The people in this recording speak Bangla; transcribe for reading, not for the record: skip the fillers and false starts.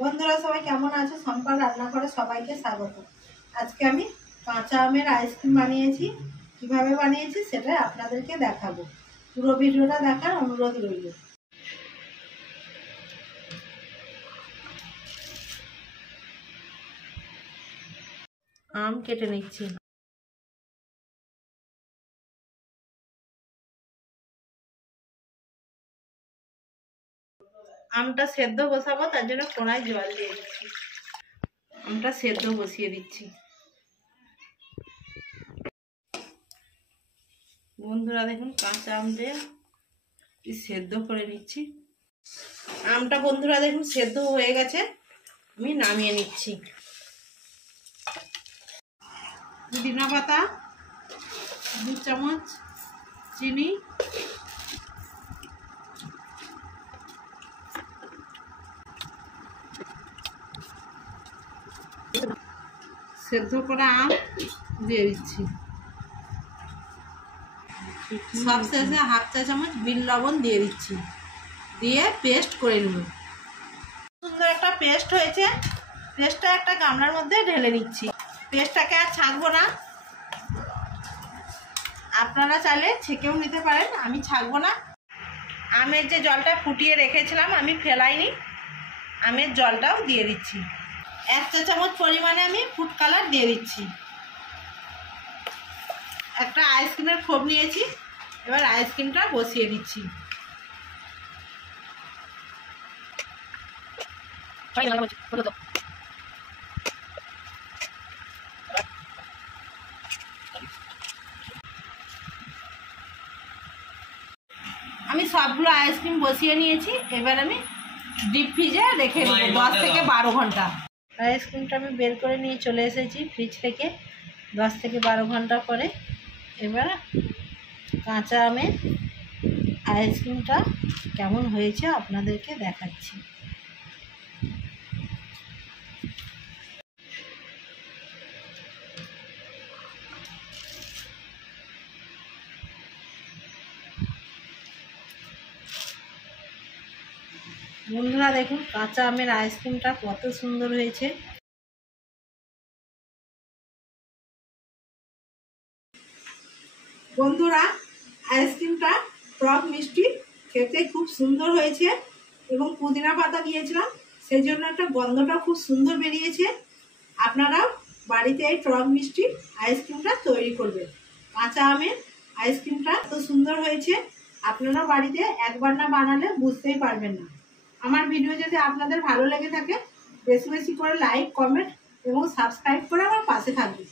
বন্ধুরা সবাই কেমন আছো? সম্পার রান্নাঘরে সবাইকে স্বাগত। আজকে আমি কাঁচা আমের আইসক্রিম বানিয়েছি। কিভাবে বানিয়েছি সেটা আপনাদেরকে দেখাবো। পুরো ভিডিওটা দেখার অনুরোধ রইল। আম কেটে নিচ্ছি। আমটা সেদ্ধ বসাবো, তার জন্য কড়াই জল দিয়ে দিচ্ছি। আমটা সেদ্ধ বসিয়ে দিচ্ছি। বন্ধুরা দেখুন, কাঁচা আম দিয়ে সেদ্ধ করে নিচ্ছি। আমটা বন্ধুরা দেখুন সেদ্ধ হয়ে গেছে, আমি নামিয়ে নিচ্ছি। পুদিনা পাতা 2 চামচ, চিনি, সেদ্ধ করা আম দিয়ে দিচ্ছি। সবশেষে 1/2 চা চামচ বিট লবণ দিয়ে দিচ্ছি, দিয়ে পেস্ট করে নেব। সুন্দর একটা পেস্ট হয়েছে। পেস্টটা একটা গামলার মধ্যে ঢেলে নিচ্ছি। পেস্টটাকে আর ছাঁকবো না, আপনারা চাইলে ছেঁকেও নিতে পারেন, আমি ছাঁকবো না। আমের যে জলটা ফুটিয়ে রেখেছিলাম আমি ফেলাইনি, আমের জলটাও দিয়ে দিচ্ছি। 1 চা চামচ পরিমাণে আমি ফুড কালার দিয়ে দিচ্ছি। একটা আইসক্রিমের খোপ নিয়েছি, এবার আইসক্রিমটা বসিয়ে দিচ্ছি। আমি সবগুলো আইসক্রিম বসিয়ে নিয়েছি। এবার আমি ডিপ ফ্রিজে রেখে দেবো 10 থেকে 12 ঘন্টা। আইসক্রিমটা আমি বের করে নিয়ে চলে এসেছি ফ্রিজ থেকে 10 থেকে 12 ঘন্টা পরে। এবার কাঁচা আমের আইসক্রিমটা কেমন হয়েছে আপনাদেরকে দেখাচ্ছি। বন্ধুরা দেখুন, কাঁচা আমের আইসক্রিমটা কত সুন্দর হয়েছে। বন্ধুরা, আইসক্রিমটা টক মিষ্টি, খেতে খুব সুন্দর হয়েছে এবং পুদিনা পাতা দিয়েছিলাম, সেই জন্য একটা গন্ধটা খুব সুন্দর বেরিয়েছে। আপনারাও বাড়িতে এই টক মিষ্টি আইসক্রিমটা তৈরি করবেন। কাঁচা আমের আইসক্রিমটা এত সুন্দর হয়েছে, আপনারা বাড়িতে একবার না বানালে বুঝতেই পারবেন না। আমার ভিডিও যদি আপনাদের ভালো লেগে থাকে, বেশি বেশি করে লাইক, কমেন্ট এবং সাবস্ক্রাইব করে আমার পাশে থাকবেন।